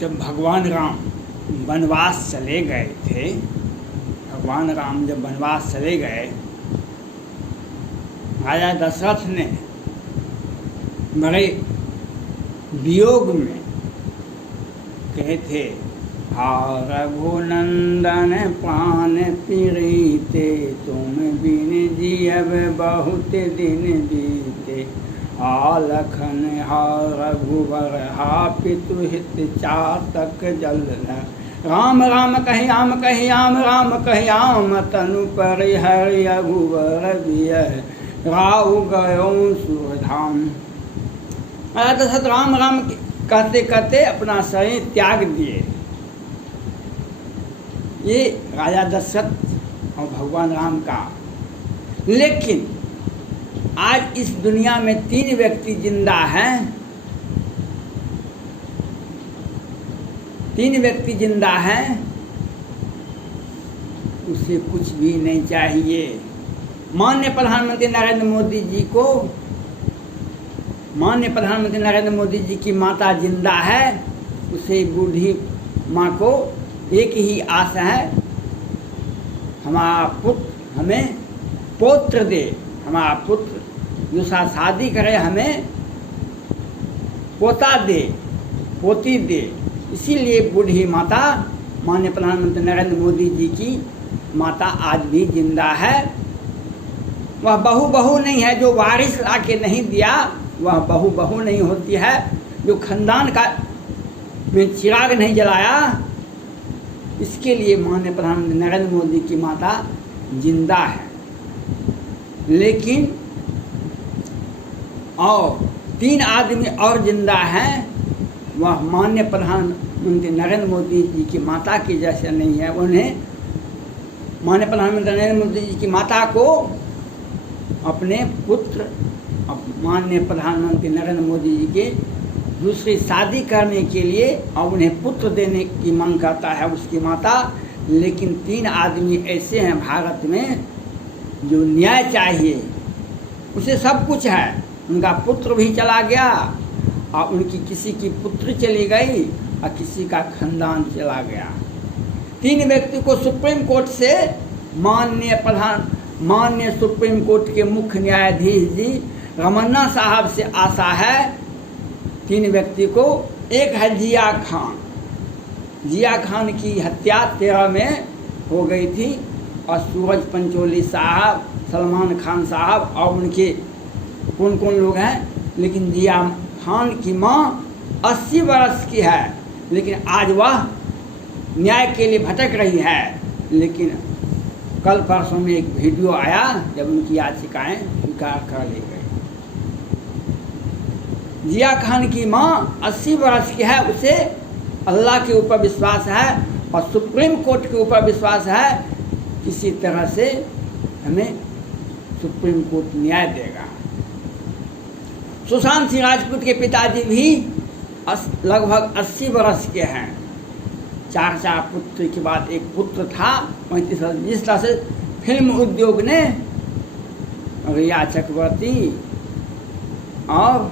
जब भगवान राम वनवास चले गए थे, भगवान राम जब वनवास चले गए, राजा दशरथ ने बड़े वियोग में कहे थे, हा रघुनंदन प्राण पीड़िते, तुम बिन जियब बहुत दिन बीते। हा लखन हा रघुवर हा पितु हित चातक जल। राम राम कहि राम कहि राम राम कहि राम, तनु पर हरि रघुवर बिय राउ गयो सुधाम। दशरथ राम राम कहते कहते अपना शरीर त्याग दिए। ये राजा दशरथ और भगवान राम का। लेकिन आज इस दुनिया में 3 व्यक्ति जिंदा हैं। 3 व्यक्ति जिंदा हैं, उसे कुछ भी नहीं चाहिए। माननीय प्रधानमंत्री नरेंद्र मोदी जी को, माननीय प्रधानमंत्री नरेंद्र मोदी जी की माता जिंदा है, उसे बूढ़ी माँ को एक ही आशा है, हमारा पुत्र हमें पौत्र दे, हमारा पुत्र दूसरा शादी करे हमें पोता दे, पोती दे। इसीलिए बूढ़ी माता माननीय प्रधानमंत्री नरेंद्र मोदी जी की माता आज भी जिंदा है। वह बहू नहीं है जो वारिस ला के नहीं दिया, वह बहू नहीं होती है जो खानदान का में चिराग नहीं जलाया। इसके लिए माननीय प्रधानमंत्री नरेंद्र मोदी की माता जिंदा है। लेकिन और 3 आदमी और जिंदा हैं, वह माननीय प्रधानमंत्री नरेंद्र मोदी जी की माता की जैसे नहीं है। उन्हें माननीय प्रधानमंत्री नरेंद्र मोदी जी की माता को अपने पुत्र, माननीय प्रधानमंत्री नरेंद्र मोदी जी के दूसरी शादी करने के लिए और उन्हें पुत्र देने की मांग करता है उसकी माता। लेकिन 3 आदमी ऐसे हैं भारत में जो न्याय चाहिए, उसे सब कुछ है। उनका पुत्र भी चला गया और उनकी किसी की पुत्री चली गई और किसी का खानदान चला गया। 3 व्यक्ति को सुप्रीम कोर्ट से माननीय सुप्रीम कोर्ट के मुख्य न्यायाधीश जी रमन्ना साहब से आशा है। 3 व्यक्ति को, एक है जिया खान। जिया खान की हत्या 13 में हो गई थी और सूरज पंचोली साहब, सलमान खान साहब और उनके कौन कौन लोग हैं। लेकिन जिया खान की माँ 80 वर्ष की है, लेकिन आज वह न्याय के लिए भटक रही है। लेकिन कल परसों में एक वीडियो आया जब उनकी याचिकाएं स्वीकार कर ली गई। जिया खान की माँ 80 वर्ष की है, उसे अल्लाह के ऊपर विश्वास है और सुप्रीम कोर्ट के ऊपर विश्वास है। किसी तरह से हमें सुप्रीम कोर्ट न्याय देगा। सुशांत सिंह राजपूत के पिताजी भी लगभग 80 वर्ष के हैं। 4 पुत्र के बाद एक पुत्र था 35 वर्ष। जिस तरह से फिल्म उद्योग ने रिया चक्रवर्ती और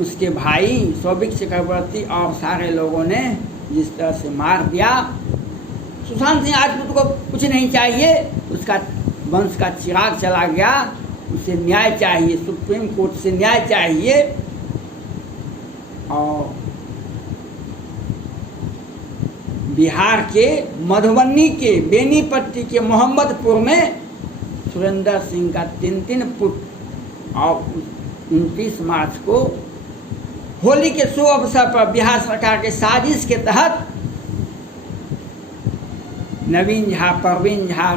उसके भाई सौभिक चक्रवर्ती और सारे लोगों ने जिस तरह से मार दिया, सुशांत सिंह राजपूत को कुछ नहीं चाहिए। उसका वंश का चिराग चला गया, उसे न्याय चाहिए, सुप्रीम कोर्ट से न्याय चाहिए। और बिहार के मधुबनी के बेनीपट्टी के मोहम्मदपुर में सुरेंद्र सिंह का 3 पुत्र और 29 मार्च को होली के शुभ अवसर पर बिहार सरकार के साजिश के तहत नवीन झा, परवीन झा,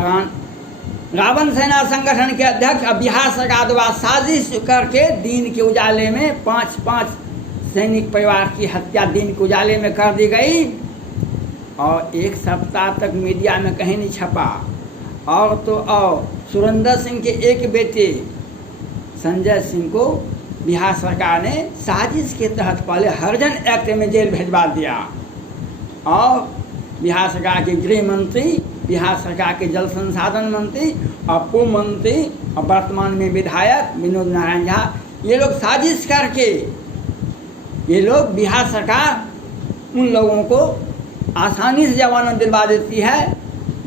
रावण सेना संगठन के अध्यक्ष और बिहार सरकार द्वारा साजिश करके दिन के उजाले में 5 सैनिक परिवार की हत्या दिन के उजाले में कर दी गई और 1 सप्ताह तक मीडिया में कहीं नहीं छपा। और तो और सुरेंद्र सिंह के एक बेटे संजय सिंह को बिहार सरकार ने साजिश के तहत पहले हरिजन एक्ट में जेल भेजवा दिया और बिहार सरकार के गृह मंत्री, बिहार सरकार के जल संसाधन मंत्री और पूर्व मंत्री और वर्तमान में विधायक विनोद नारायण झा, ये लोग साजिश करके ये लोग बिहार सरकार उन लोगों को आसानी से जमानत दिलवा देती है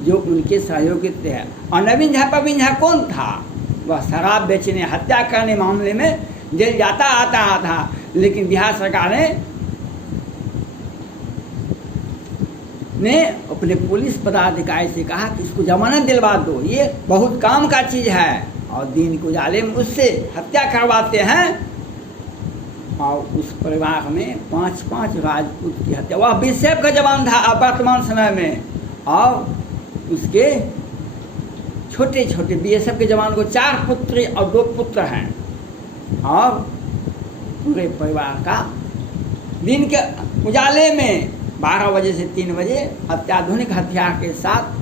जो उनके सहयोगी थे। और नवीन झा प्रवीण झा कौन था? वह शराब बेचने हत्या करने मामले में जेल जाता आता था, लेकिन बिहार सरकार ने अपने पुलिस पदाधिकारी से कहा कि इसको जमानत दिलवा दो, ये बहुत काम का चीज़ है। और दिन के उजाले में उससे हत्या करवाते हैं और उस परिवार में 5-5 राजपूत की हत्या। वह बीएसएफ का जवान था वर्तमान समय में, और उसके छोटे छोटे बीएसएफ के जवान को 4 पुत्री और 2 पुत्र हैं। और पूरे परिवार का दिन के उजाले में 12 बजे से 3 बजे अत्याधुनिक हथियार के साथ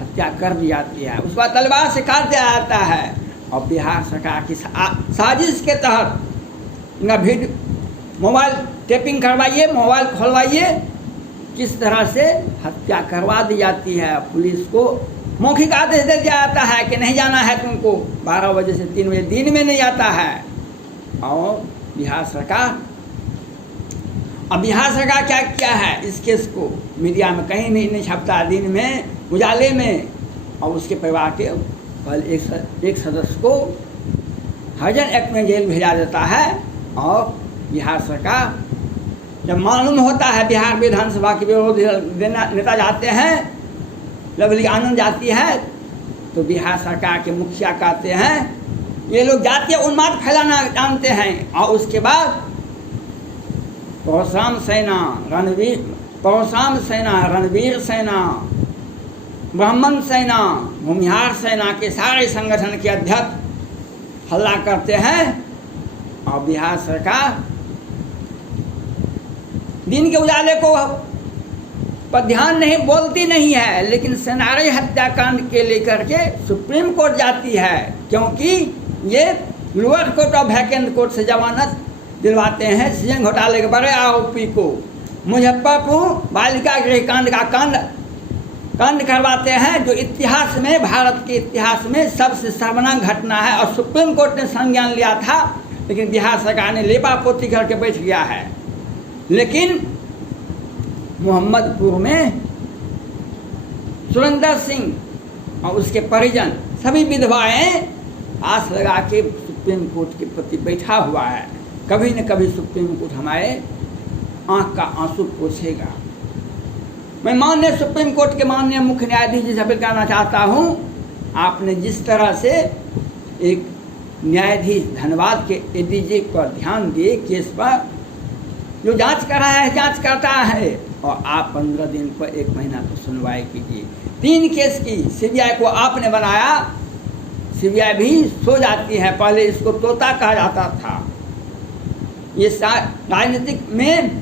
हत्या कर दी जाती है। उस बाद तलवार से काट दिया जाता है। और बिहार सरकार की साजिश के तहत न वीडियो मोबाइल टेपिंग करवाइए, मोबाइल खोलवाइए, किस तरह से हत्या करवा दी जाती है। पुलिस को मौखिक आदेश दे दिया जाता है कि नहीं जाना है तुमको, 12 बजे से 3 बजे दिन में नहीं आता है। और बिहार सरकार क्या किया है, इस केस को मीडिया में कहीं नहीं छपता, दिन में उजाले में। और उसके परिवार के कल एक सदस्य को हरिजन एक्ट में जेल भेजा देता है। और बिहार सरकार जब मालूम होता है बिहार विधानसभा के विरोधी नेता जाते हैं, लवली आनंद जाती है, तो बिहार सरकार के मुखिया कहते हैं ये लोग जातीय उन्माद फैलाना जानते हैं। और उसके बाद परशुराम सेना, रणवीर सेना, ब्राह्मण सेना, भूमिहार सेना के सारे संगठन के अध्यक्ष हल्ला करते हैं। और बिहार सरकार दिन के उजाले को पर ध्यान नहीं बोलती नहीं है, लेकिन सेनारी हत्याकांड के लेकर के सुप्रीम कोर्ट जाती है, क्योंकि ये लोअर कोर्ट और वैकेंट कोर्ट से जमानत दिलवाते हैं सीजन घोटाले के बड़े आरोपी को। मुजफ्फरपुर बालिका गृह कांड का कांड करवाते हैं, जो इतिहास में, भारत के इतिहास में सबसे शर्मनाक घटना है। और सुप्रीम कोर्ट ने संज्ञान लिया था, लेकिन बिहार सरकार ने लेपापोती करके बैठ गया है। लेकिन मोहम्मदपुर में सुरेंद्र सिंह और उसके परिजन सभी विधवाएं आस लगा के सुप्रीम कोर्ट के प्रति बैठा हुआ है। कभी न कभी सुप्रीम कोर्ट हमारे आंख का आंसू पोंछेगा। मैं माननीय सुप्रीम कोर्ट के माननीय मुख्य न्यायाधीश जी से अपील करना चाहता हूं, आपने जिस तरह से एक न्यायाधीश धनबाद के एडीजी पर ध्यान दिए केस पर, जो जांच कर रहा है जांच करता है, और आप 15 दिन पर 1 महीना तो सुनवाई कीजिए। 3 केस की सीबीआई को आपने बनाया, सीबीआई भी सो जाती है। पहले इसको तोता कहा जाता था। ये राजनीतिक में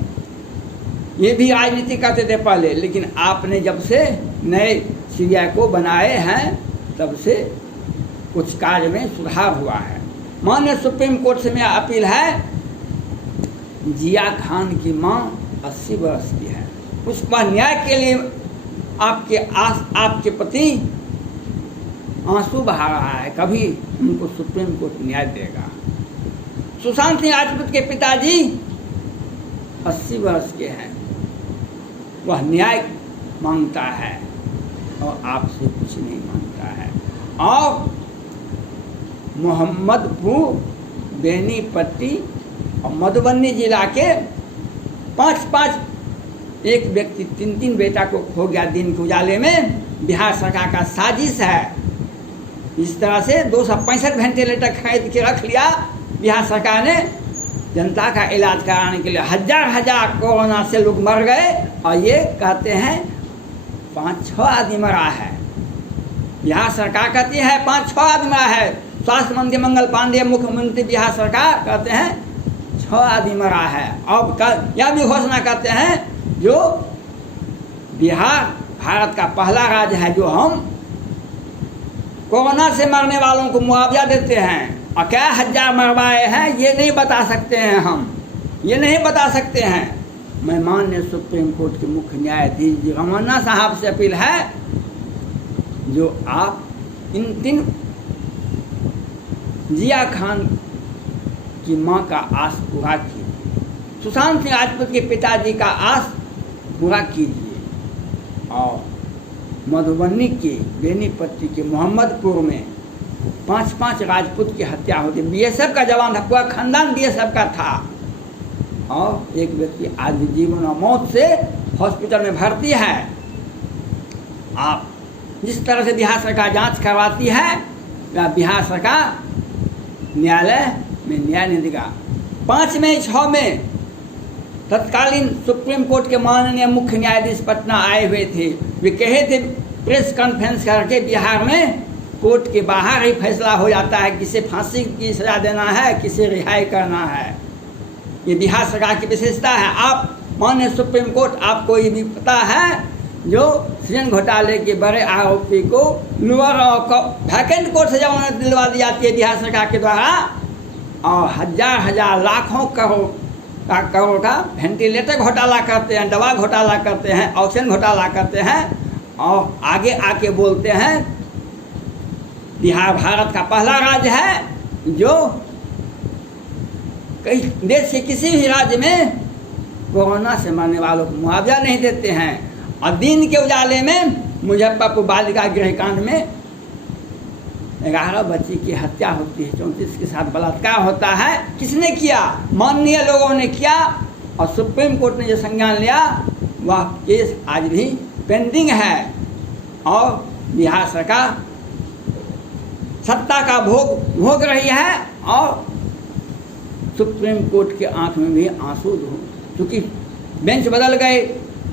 ये भी राजनीति करते थे पहले, लेकिन आपने जब से नए सीबीआई को बनाए हैं तब से कुछ कार्य में सुधार हुआ है। माननीय सुप्रीम कोर्ट से मेरा अपील है, जिया खान की मां 80 वर्ष की है, उसका न्याय के लिए आपके प्रति आंसू बहा रहा है, कभी उनको सुप्रीम कोर्ट न्याय देगा। सुशांत सिंह राजपूत के पिताजी 80 वर्ष के हैं, वह न्याय मांगता है और आपसे कुछ नहीं मांगता है। और मोहम्मदपुर, बेनीपट्टी और मधुबनी जिला के 5-5 एक व्यक्ति 3-3 बेटा को खो गया दिन के उजाले में। बिहार सरकार का साजिश है। इस तरह से 265 वेंटिलेटर खरीद के रख लिया बिहार सरकार ने जनता का इलाज कराने के लिए। हजार कोरोना से लोग मर गए और ये कहते हैं 5-6 आदमी मरा है। बिहार सरकार कहती है 5-6 आदमी मरा है। स्वास्थ्य मंत्री मंगल पांडे, मुख्यमंत्री बिहार सरकार कहते हैं 6 आदमी मरा है। अब यह भी घोषणा करते हैं जो बिहार भारत का पहला राज्य है जो हम कोरोना से मरने वालों को मुआवजा देते हैं। और क्या 1000 मरवाए हैं ये नहीं बता सकते हैं, हम ये नहीं बता सकते हैं। मैं माननीय सुप्रीम कोर्ट के मुख्य न्यायाधीश जी रमन्ना साहब से अपील है, जो आप इन 3 जिया खान की मां का आस पूरा कीजिए। सुशांत सिंह राजपूत के पिताजी का आस पूरा कीजिए। और मधुबनी के बेनीपट्टी के मोहम्मदपुर में 5 राजपूत की हत्या होती। बीएसएफ का जवान था, पूरा खानदान बीएसएफ का था। और एक व्यक्ति आज भी जीवन और मौत से हॉस्पिटल में भर्ती है। आप जिस तरह से बिहार सरकार जांच करवाती है या बिहार सरकार न्यायालय में न्याय नहीं देगा। 5 में 6 में तत्कालीन सुप्रीम कोर्ट के माननीय मुख्य न्यायाधीश पटना आए हुए थे। वे कहे थे प्रेस कॉन्फ्रेंस करके बिहार में कोर्ट के बाहर ही फैसला हो जाता है, किसे फांसी की सजा देना है, किसे रिहाई करना है। ये बिहार सरकार की विशेषता है। आप माननीय सुप्रीम कोर्ट, आपको ये भी पता है जो सृजन घोटाले के बड़े आरोपी को लोअर और वैकेंट कोर्ट से जमानत दिलवा दी जाती है बिहार सरकार के द्वारा। और हजार लाखों करोड़ का वेंटिलेटर घोटाला करते हैं, दवा घोटाला करते हैं, ऑक्सीजन घोटाला करते हैं। और आगे आके बोलते हैं बिहार भारत का पहला राज्य है जो कई देश के किसी भी राज्य में कोरोना से मरने वालों को मुआवजा नहीं देते हैं। और दिन के उजाले में मुजफ्फरपुर बालिका गृहकांड में 11 बच्ची की हत्या होती है, 34 के साथ बलात्कार होता है। किसने किया? माननीय लोगों ने किया। और सुप्रीम कोर्ट ने जो संज्ञान लिया वह केस आज भी पेंडिंग है। और बिहार सरकार सत्ता का भोग रही है। और सुप्रीम कोर्ट के आंख में भी आंसू धो, क्योंकि बेंच बदल गए,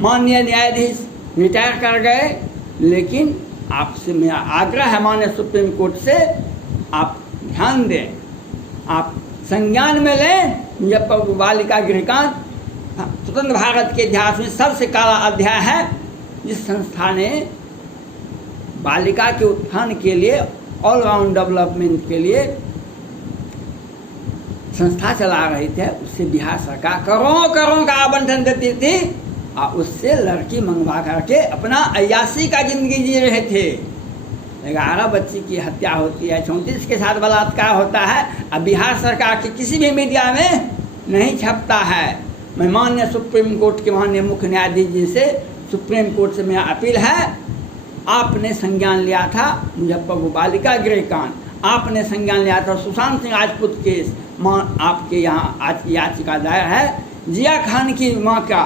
माननीय न्यायाधीश रिटायर कर गए। लेकिन आपसे मेरा आग्रह है माननीय सुप्रीम कोर्ट से, आप ध्यान दें, आप संज्ञान में लें। मुजफ्फरपुर बालिका गृहकांड स्वतंत्र भारत के इतिहास में सबसे काला अध्याय है। जिस संस्था ने बालिका के उत्थान के लिए, ऑलराउंड डेवलपमेंट के लिए संस्था चला रही थे, उससे बिहार सरकार करोड़ों का आवंटन देती थी। और उससे लड़की मंगवा करके अपना अय्यासी का जिंदगी जी रहे थे। 11 बच्ची की हत्या होती है, 34 के साथ बलात्कार होता है। अब बिहार सरकार की किसी भी मीडिया में नहीं छपता है। मैं माननीय सुप्रीम कोर्ट के माननीय मुख्य न्यायाधीश जी से, सुप्रीम कोर्ट से मेरा अपील है, आपने संज्ञान लिया था मुजफ्फरपुर बालिका गृहकांड, आपने संज्ञान लिया था सुशांत सिंह राजपूत केस, आपके यहाँ आज याचिका दायर है जिया खान की मां का।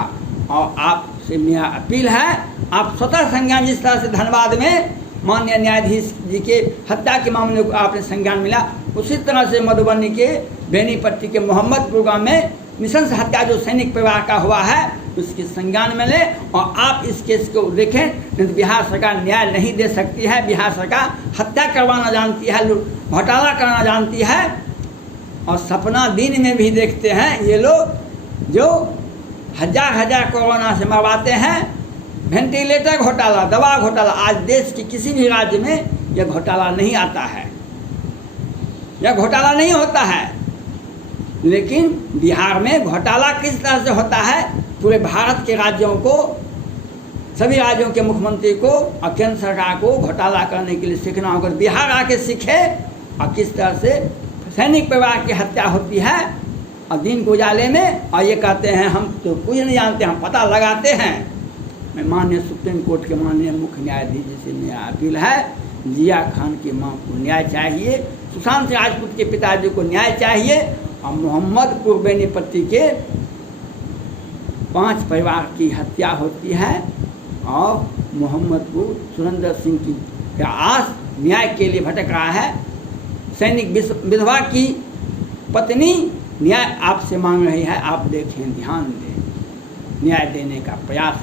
और आपसे मेरा अपील है, आप स्वतः संज्ञान, जिस तरह से धनबाद में माननीय न्यायाधीश जी के हत्या के मामले को आपने संज्ञान मिला, उसी तरह से मधुबनी के बेनीपट्टी के मोहम्मदपुर गाँव में निशंस हत्या जो सैनिक परिवार का हुआ है उसके संज्ञान में ले। और आप इस केस को देखें, नहीं तो बिहार सरकार न्याय नहीं दे सकती है। बिहार सरकार हत्या करवाना जानती है, घोटाला करना जानती है। और सपना दिन में भी देखते हैं ये लोग जो हजार कोरोना से मरवाते हैं। वेंटिलेटर घोटाला, दवा घोटाला, आज देश के किसी भी राज्य में यह घोटाला नहीं आता है, यह घोटाला नहीं होता है। लेकिन बिहार में घोटाला किस तरह से होता है, पूरे भारत के राज्यों को, सभी राज्यों के मुख्यमंत्री को और केंद्र सरकार को घोटाला करने के लिए सीखना होगा। बिहार आके सीखे और किस तरह से सैनिक परिवार की हत्या होती है और दिन को उजाले में, और ये कहते हैं हम तो कुछ नहीं जानते, हम पता लगाते हैं। मैं माननीय सुप्रीम कोर्ट के माननीय मुख्य न्यायाधीश जी से मेरा अपील है, जिया खान की मां को न्याय चाहिए, सुशांत सिंह राजपूत के पिताजी को न्याय चाहिए। और मोहम्मदपुर बेनीपट्टी के 5 परिवार की हत्या होती है। और मोहम्मदपुर सुरेंद्र सिंह की आस न्याय के लिए भटक रहा है। सैनिक विधवा की पत्नी न्याय आपसे मांग रही है, आप देखें, ध्यान दें, न्याय देने का प्रयास